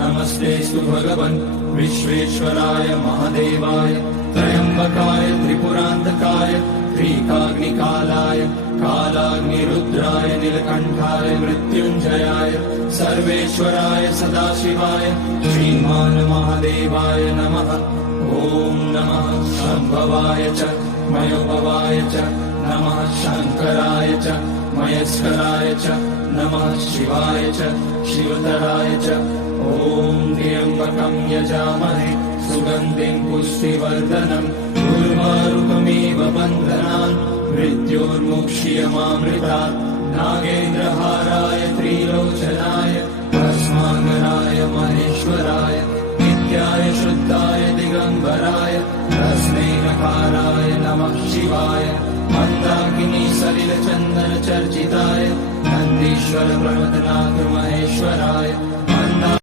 नमस्तेस्तु भगवन् विश्वेश्वराय महादेवाय त्र्यम्बकाय त्रिपुरान्तकाय त्रिकाग्निकालाय कालाग्निरुद्राय नीलकण्ठाय मृत्युञ्जयाय सर्वेश्वराय सदाशिवाय श्रीमान् महादेवाय नमः। ॐ नमः शम्भवाय च मयोभवाय च नमः शङ्कराय च मयस्कराय च नमः शिवाय च शिवतराय च। ॐ त्र्यम्बकं यजामहे सुगन्धिं पुष्टिवर्धनम् उर्वारुकमिव बन्धनान् मृत्योर्मुक्ष्यमामृतात्। नागेन्द्रहाराय त्रिलोचनाय भस्माङ्गराय